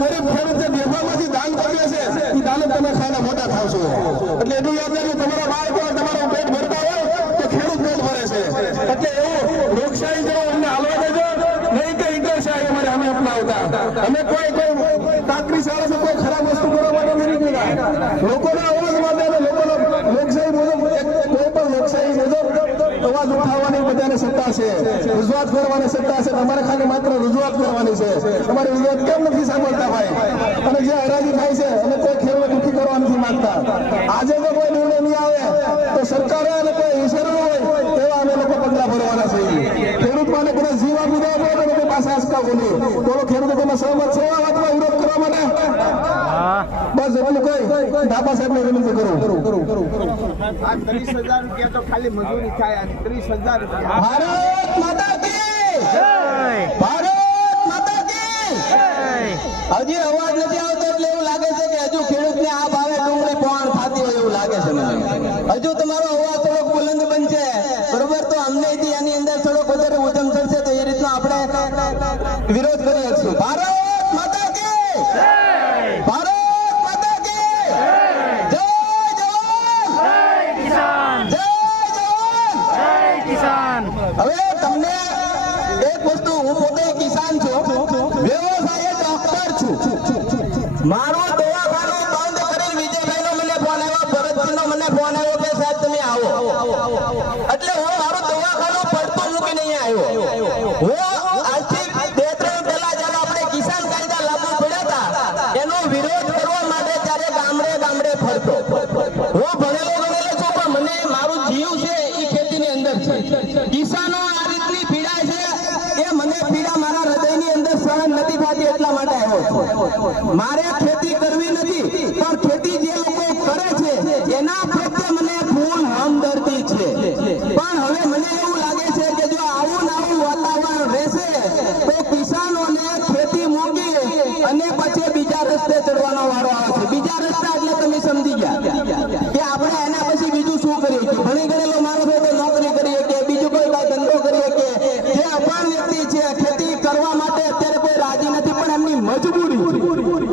মরি ঘরের যে રજૂઆત કરવાની સત્તા છે, તમારે ખાલી માત્ર રજૂઆત કરવાની છે. તમારી રજૂઆત કેમ નથી સાંભળતા ભાઈ? અને જે હરાજી થાય છે અને કોઈ ખેડૂત દુઃખી કરવા નથી માંગતા. આજે જો કોઈ નિર્ણય નહીં આવે, તો સરકારે અને કોઈ ઈશ્વરો હોય, તેવા અમે લોકો પગલા ભરવાના છે ખેડૂત માટે બધા જીવ આપી દેવા પડે પાછા અસકાવું નહીં. તો ખેડૂતો તમે સહમત છે આ વાતમાં વિરોધ કરવા માટે? બસ ઓલું કોઈ ધાબા સાહેબ ને વિનંતી કરું. ત્રીસ હજાર રૂપિયા તો ખાલી મજૂરી થાય ત્રીસ હજાર ભારત માતા કી ભારત માતા કી હજી અવાજ નથી આવતો એટલે એવું લાગે છે કે હજુ ખેડૂતને આ ભાવે ડુંગળી પણ થતી હોય એવું લાગે છે મને. હજુ તમારો અવાજ હવે તમને એક વસ્તુ હું પોતે કિસાન છું, વ્યવસાય ડોક્ટર છું. મારો દવાખાનો બંધ કરી વિજયભાઈનો મને ફોન આવ્યો, ભરતજીનો મને ફોન આવ્યો કે સાહેબ તમે આવો. એટલે હું મારો દવાખાનો પડતો મૂકીને અહીંયા આવ્યો. હું એટલા માટે આવ્યો મારે ખેતી કરવી નથી, પણ ખેતી જે લોકો કરે છે, એના પ્રત્યે મને ફૂલ હમદર્દી છે. પણ હવે મને એવું લાગે છે કે જો આવું નવું વાતાવરણ રહેશે, તો કિસાનોને ખેતી મૂકી અને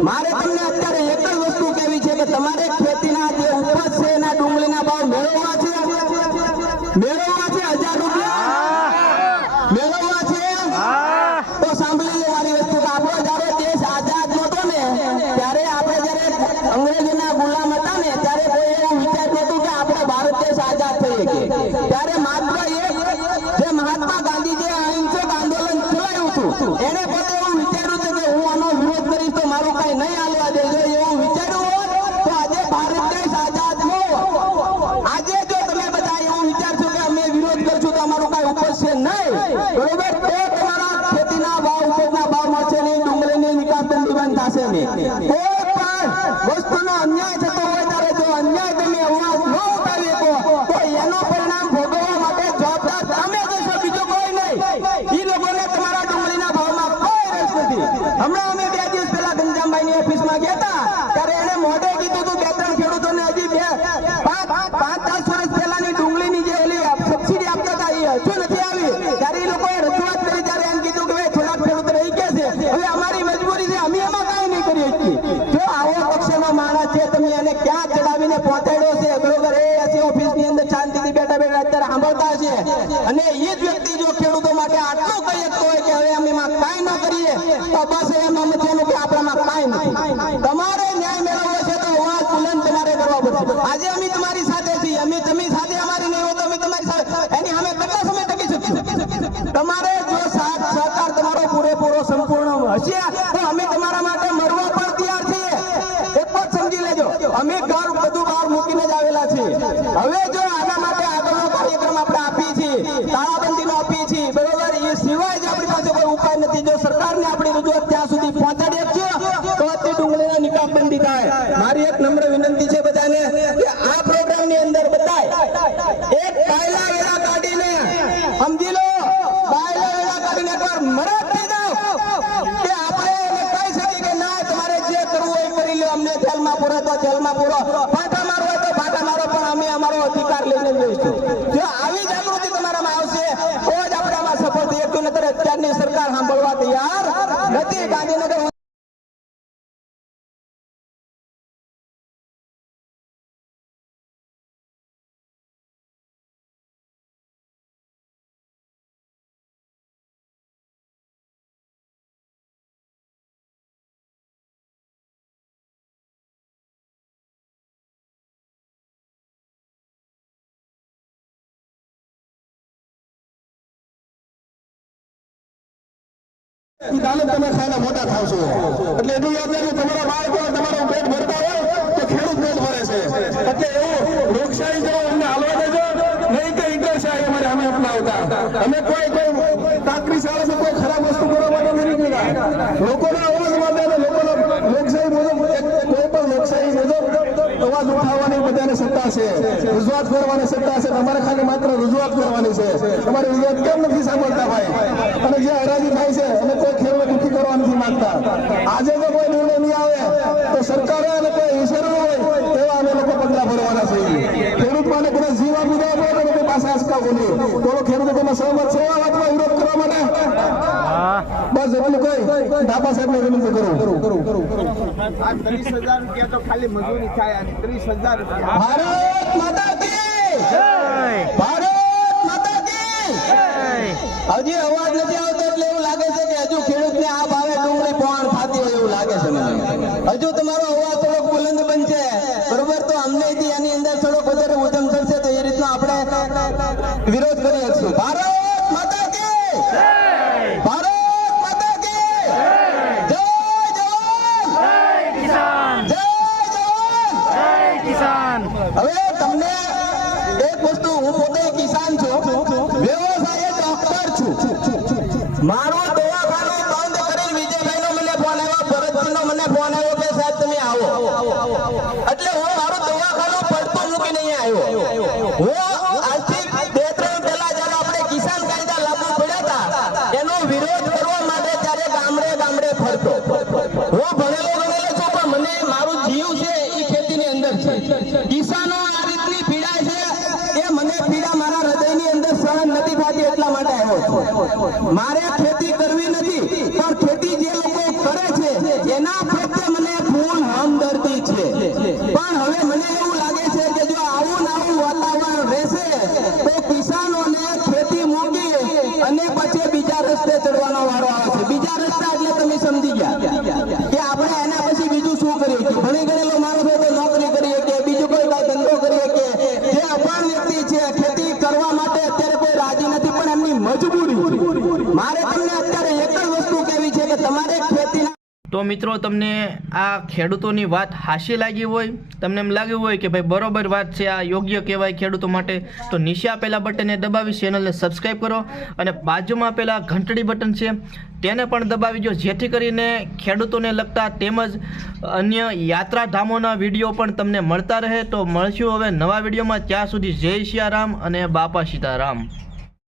মারে વ્યક્તિ જો ખેડૂતો માટે આટલું કહી શકતો હોય કે હવે અમે એમાં કાંઈ ન કરીએ, તો બસ એમ અમે થયેલું કે આપણામાં કાંઈ નથી. તમારે ન્યાય મેળવવો છે તો અવાજ બુલંદ તમારે કરવો પડશે. આજે અમે તમારી સાથે છીએ, અમે તમે સાથે અમારી નહીં હોય તો અમે તમારી સાથે. એની અમે કેટલા સમય ટકી શકીએ તમારે જો સાથ, સહકાર તમારો પૂરેપૂરો સમજ સરકારને આપણી રજૂઆત સુધી પહોંચાડી આપજો તો તે ડુંગળીના નિકાબબંધી થાય. મારી એક નમ્ર વિનંતી છે બધાને કે આ પ્રોગ્રામની અંદર બધાય એક કાયલા વેળા કાઢીને સમજી લો કાયલા વેળા કાઢીને એકવાર મરદ થઈ જાઓ. કે આપણે એને કહી શકીએ કે ના, તમારે જે કરવું હોય કરી લો. અમને જેલમાં પૂરો તો જેલમાં પૂરો. ફાંટા મારો હોય તો ફાંટા મારો, પણ અમે અમારો અધિકાર લઈને જઈશું જો આવી જાગૃતિ તમારામાં આવશે, તો જ આપણે આમાં સફળ થઈએ. નહીતર અત્યારની સરકાર સાંભળવા તૈયાર નથી ગાંધીનગર તમે અમે કોઈ પણ લોકશાહી મુજબ સત્તા છે. રજૂઆત કરવાની સત્તા છે. તમારે ખાલી માત્ર રજૂઆત કરવાની છે. તમારી રજૂઆત કેમ નથી સાંભળતા ભાઈ અને જે હરાજી થાય છે અને કોઈ ખેડૂત દુઃખી કરવા નથી માંગતા આજે જો કોઈ નિર્ણય નહીં આવે તો સરકારે અને કોઈ ઈશ્વર હોય તેવા અમે લોકો પગલા ભરવાના છે ખેડૂત માટે કદાચ જીવ આપી દેવા પડે તો કોઈ પાસે આસકાવો નહીં તો ખેડૂતો તમે સહમત છે આ વાતમાં વિરોધ કરવા માટે. બસ એટલું કઈ ઢાબા સાહેબ ને વિનંતી કરું. ત્રીસ હજાર રૂપિયા તો ખાલી મજૂરી થાય અને ત્રીસ હજાર ભારત માતા કી ભારત માતા કી હજી અવાજ નથી આવતો એટલે એવું લાગે છે કે હજુ ખેડૂતને આ ભાવે ડુંગળી પણ ખાતી હોય એવું લાગે છે મને. હજુ તમારો અવાજ થોડોક બુલંદ બનશે બરોબર તો અમને થી એની અંદર થોડોક વધારે ઉધમ થશે તો એ રીતનો આપણે વિરોધ કરી શકશું ભારત માતા કી ભારત માતા કી જય જવાન જય જવાન હવે તમને એક વસ્તુ હું પોતે કિસાન છું વ્યવસાય ડોક્ટર છું મારું દવાખાનું બંધ કરી વિજયભાઈનો મને ફોન આવ્યો ભરતજીનો ફોન આવ્યો કે સાહેબ તમે આવો. એટલે હું મારું દવાખાનું પડતું મૂકીને અહીંયા આવ્યો. હું આજથી બે ત્રણ પહેલા જયારે આપણે કિસાન કાયદા લાગુ પડ્યા હતા, એનો વિરોધ કરવા માટે ત્યારે ગામડે ગામડે ફરતો. હું ભણેલો ગણેલો છું, પણ મને મારું જીવ છે એ ખેતીની અંદર છે. કિસાનો આ રીતની પીડા છે એ મને પીડા મારા હૃદયની અંદર સહન નથી થતી એટલા માટે આવ્યો છું. મારે ખેતી કરવી નથી પણ ખેતી જે લોકો કરે છે એના પ્રત્યે મને પૂર્ણ હમદર્દી છે પણ હવે મને એવું લાગે છે કે જો આવું ને આવું વાતાવરણ રહેશે તો કિસાનોને ખેતી મૂકી અને પછી બીજા રસ્તે ચડવાનો વારો આવે છે બીજા રસ્તા એટલે તમે સમજી ગયા કે આપણે એના પછી બીજું શું કરીએ કે ભણી ગણેલો માણસ હોય તો નોકરી કરીએ કે બીજું કોઈ કાંઈ ધંધો કરીએ કે જે અભણ વ્યક્તિ છે ખેતી કરવા માટે અત્યારે કોઈ રાજી નથી પણ એમની મજબૂરી છે મારે તમને અત્યારે એક જ વસ્તુ કહેવી છે કે તમારે ખેતીના તો મિત્રો તમને આ ખેડૂતોની વાત હાસી લાગી હોય, તમને એમ લાગ્યું હોય કે ભાઈ બરોબર વાત છે, આ યોગ્ય કહેવાય ખેડૂતો માટે, તો નીચે આપેલા બટનને દબાવી ચેનલને સબસ્ક્રાઈબ કરો અને બાજુમાં આપેલા ઘંટડી બટન છે, તેને પણ દબાવી દો, જેથી કરીને ખેડૂતોને લગતા તેમજ અન્ય યાત્રાધામોના વીડિયો પણ તમને મળતા રહે, તો મળશું હવે નવા વિડીયોમાં, ત્યાં સુધી જય સિયારામ અને બાપા સીતારામ.